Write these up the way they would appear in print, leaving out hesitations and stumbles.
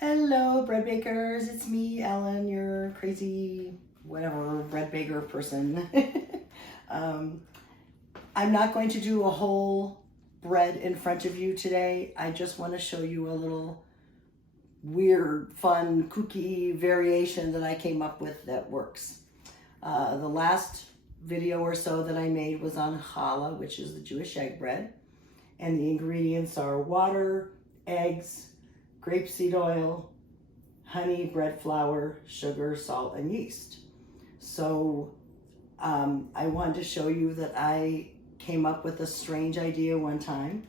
Hello, bread bakers. It's me, Ellen, your crazy, whatever, bread baker person. I'm not going to do a whole bread in front of you today. I just want to show you a little weird, fun cookie variation that I came up with that works. The last video or so that I made was on challah, which is the Jewish egg bread. And the ingredients are water, eggs, grapeseed oil, honey, bread flour, sugar, salt, and yeast. So I wanted to show you that I came up with a strange idea one time.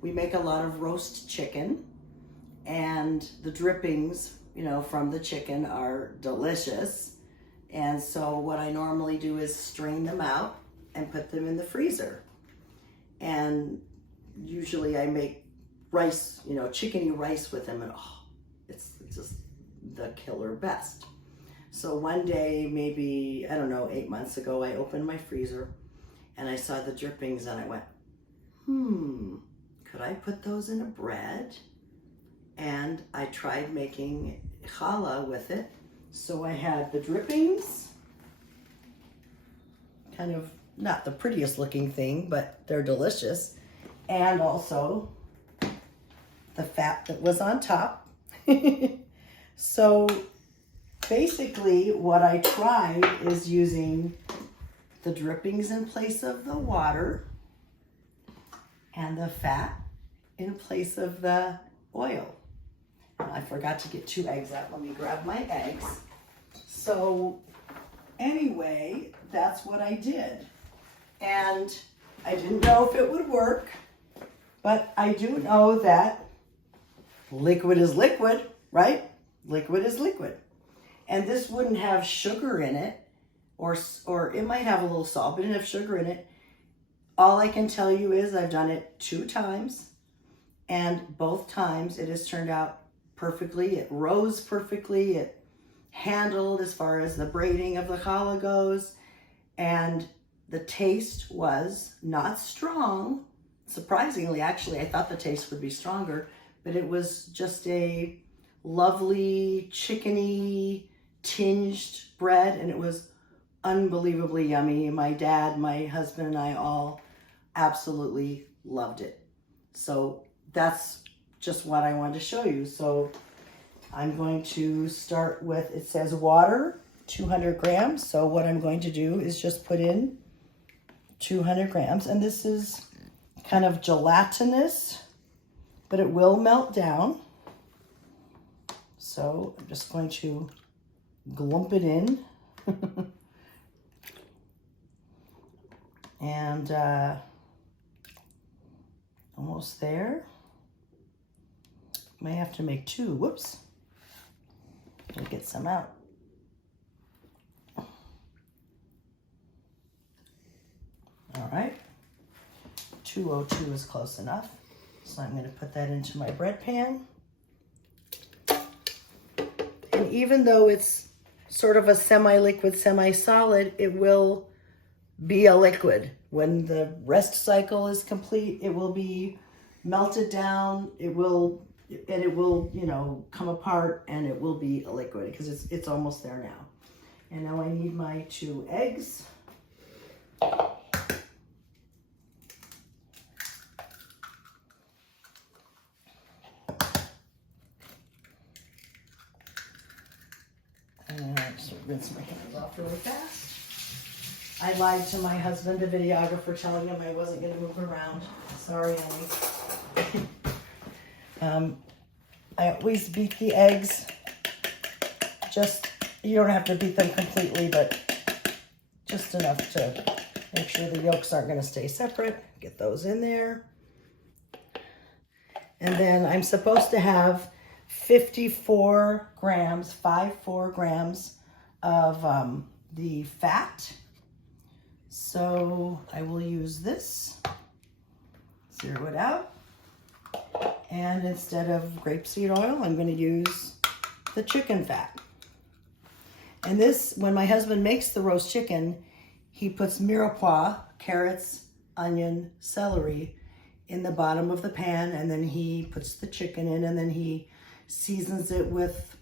We make a lot of roast chicken, and the drippings, from the chicken are delicious. And so what I normally do is strain them out and put them in the freezer. And usually I make rice, chickeny rice with them, and it's just the killer best. So one day, maybe, I don't know, 8 months ago, I opened my freezer and I saw the drippings and I went, could I put those in a bread? And I tried making challah with it. So I had the drippings, kind of not the prettiest looking thing, but they're delicious. And also the fat that was on top. So basically what I tried is using the drippings in place of the water and the fat in place of the oil. And I forgot to get 2 eggs out. Let me grab my eggs. So anyway, that's what I did. And I didn't know if it would work, but I do know that liquid is liquid, right? Liquid is liquid. And this wouldn't have sugar in it, or it might have a little salt, but it didn't have sugar in it. All I can tell you is I've done it 2 times, and both times it has turned out perfectly. It rose perfectly. It handled as far as the braiding of the challah goes, and the taste was not strong. Surprisingly, actually, I thought the taste would be stronger, but it was just a lovely chickeny tinged bread, and it was unbelievably yummy. My dad, my husband, and I all absolutely loved it. So that's just what I wanted to show you. So I'm going to start with, it says water, 200 grams. So what I'm going to do is just put in 200 grams. And this is kind of gelatinous, but it will melt down. So I'm just going to glump it in. And almost there. May have to make 2. Whoops. We'll get some out. All right. 202 is close enough. So I'm going to put that into my bread pan. And even though it's sort of a semi-liquid, semi-solid, it will be a liquid. When the rest cycle is complete, it will be melted down. It will, come apart, and it will be a liquid because it's almost there now. And now I need my 2 eggs. And I just rinse my hands off really fast. I lied to my husband, the videographer, telling him I wasn't going to move around. Sorry, Annie. I always beat the eggs. You don't have to beat them completely, but just enough to make sure the yolks aren't going to stay separate. Get those in there. And then I'm supposed to have 54 grams of the fat. So I will use this, zero it out. And instead of grapeseed oil, I'm going to use the chicken fat. And this, when my husband makes the roast chicken, he puts mirepoix, carrots, onion, celery in the bottom of the pan, and then he puts the chicken in, and then he seasons it with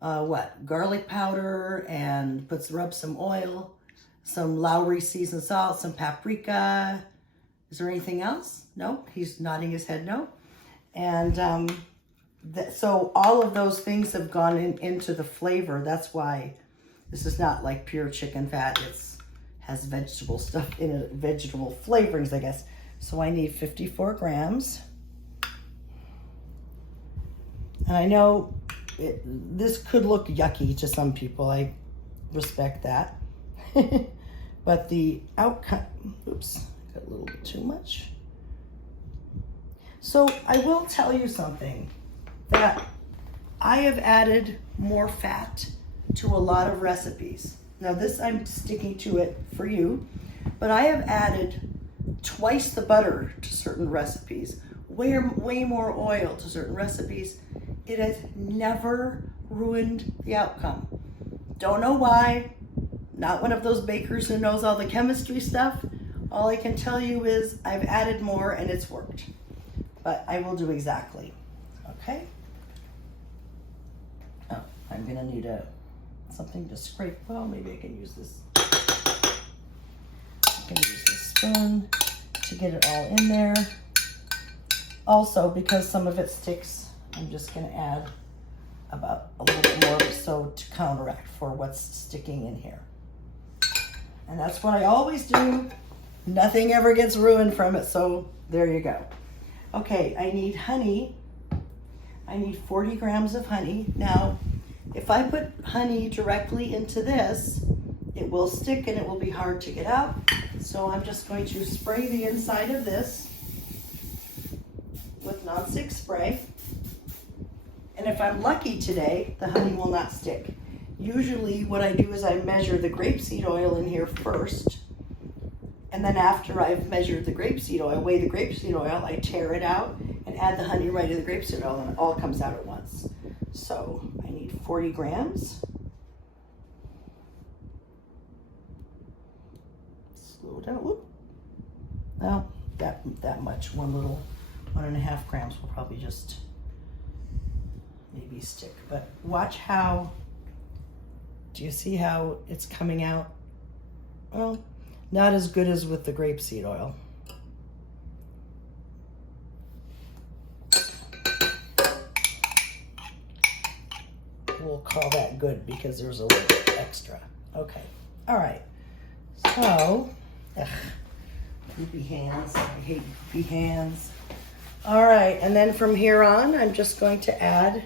garlic powder and rubs some oil, some Lowry seasoned salt, some paprika. Is there anything else? No, he's nodding his head no. And so all of those things have gone into the flavor. That's why this is not like pure chicken fat. Has vegetable stuff in it, vegetable flavorings, I guess. So I need 54 grams. And I know this could look yucky to some people. I respect that. But the outcome, oops, got a little bit too much. So I will tell you something, that I have added more fat to a lot of recipes. Now this, I'm sticking to it for you, but I have added twice the butter to certain recipes, way more oil to certain recipes. It has never ruined the outcome. Don't know why. Not one of those bakers who knows all the chemistry stuff. All I can tell you is I've added more and it's worked. But I will do exactly. Okay? Oh, I'm gonna need something to scrape. Well, maybe I can use this. I can use this spoon to get it all in there. Also, because some of it sticks, I'm just gonna add about a little bit more so to counteract for what's sticking in here. And that's what I always do. Nothing ever gets ruined from it, so there you go. Okay, I need honey. I need 40 grams of honey. Now, if I put honey directly into this, it will stick and it will be hard to get out. So I'm just going to spray the inside of this with non-stick spray. And if I'm lucky today, the honey will not stick. Usually what I do is I measure the grapeseed oil in here first. And then after I've measured the grapeseed oil, weigh the grapeseed oil, I tear it out and add the honey right to the grapeseed oil, and it all comes out at once. So I need 40 grams. Slow down. Whoop. No, that much. 1.5 grams will probably just maybe stick. But watch how. Do you see how it's coming out? Well, not as good as with the grapeseed oil. We'll call that good because there's a little bit extra. Okay, all right. So, goopy hands, I hate goopy hands. All right, and then from here on, I'm just going to add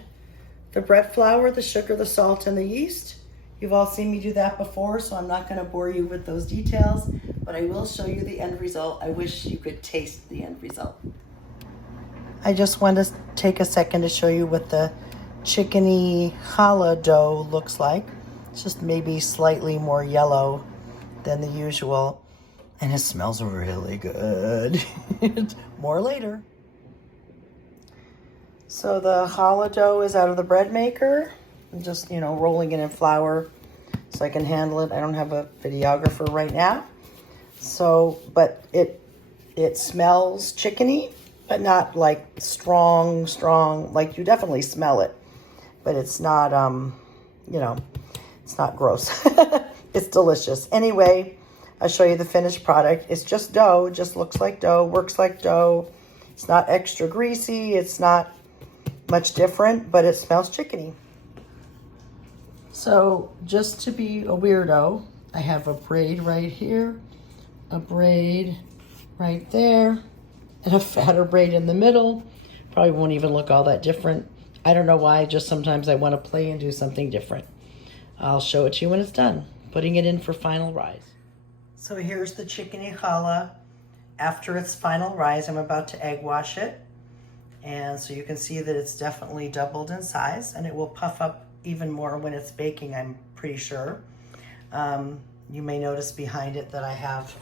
the bread flour, the sugar, the salt, and the yeast. You've all seen me do that before, so I'm not gonna bore you with those details, but I will show you the end result. I wish you could taste the end result. I just want to take a second to show you what the Chickeny Challah dough looks like. It's just maybe slightly more yellow than the usual, and it smells really good. More later. So the challah dough is out of the bread maker. I'm just, rolling it in flour so I can handle it. I don't have a videographer right now. So, but it smells chickeny, but not like strong, like you definitely smell it, but it's not, it's not gross. It's delicious. Anyway, I'll show you the finished product. It's just dough, just looks like dough, works like dough. It's not extra greasy. It's not much different, but it smells chickeny. So just to be a weirdo, I have a braid right here, a braid right there, and a fatter braid in the middle. Probably won't even look all that different. I don't know why, just sometimes I want to play and do something different. I'll show it to you when it's done, putting it in for final rise. So here's the Chickeny Challah. After its final rise, I'm about to egg wash it. And so you can see that it's definitely doubled in size, and it will puff up even more when it's baking, I'm pretty sure. You may notice behind it that I have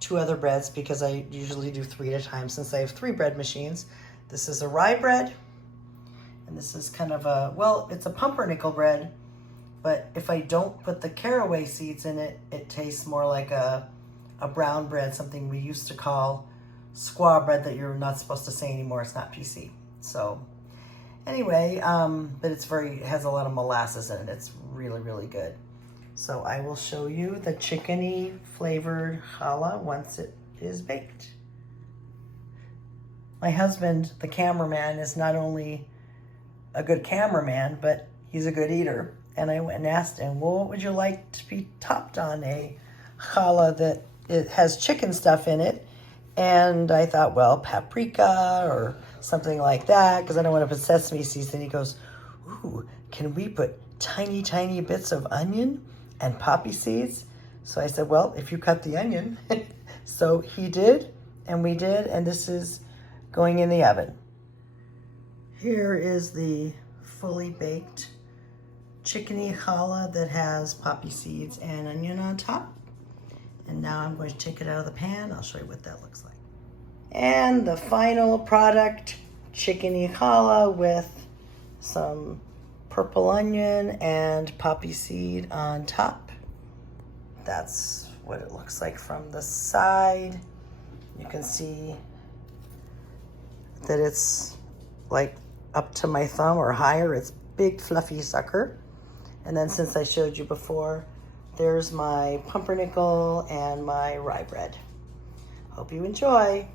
2 other breads because I usually do 3 at a time since I have 3 bread machines. This is a rye bread, and this is kind of it's a pumpernickel bread, but if I don't put the caraway seeds in it, it tastes more like a brown bread, something we used to call squaw bread that you're not supposed to say anymore. It's not PC. So Anyway, but it's it has a lot of molasses in it. It's really, really good. So I will show you the chickeny flavored challah once it is baked. My husband, the cameraman, is not only a good cameraman, but he's a good eater. And I went and asked him, well, what would you like to be topped on a challah that it has chicken stuff in it? And I thought, well, paprika or something like that, because I don't want to put sesame seeds. And he goes, ooh, can we put tiny, tiny bits of onion and poppy seeds? So I said, well, if you cut the onion. So he did, and we did, and this is going in the oven. Here is the fully baked chickeny challah that has poppy seeds and onion on top. And now I'm going to take it out of the pan. I'll show you what that looks like. And the final product, chickeny challah with some purple onion and poppy seed on top. That's what it looks like from the side. You can see that it's like up to my thumb or higher. It's big fluffy sucker. And then since I showed you before, there's my pumpernickel and my rye bread. Hope you enjoy.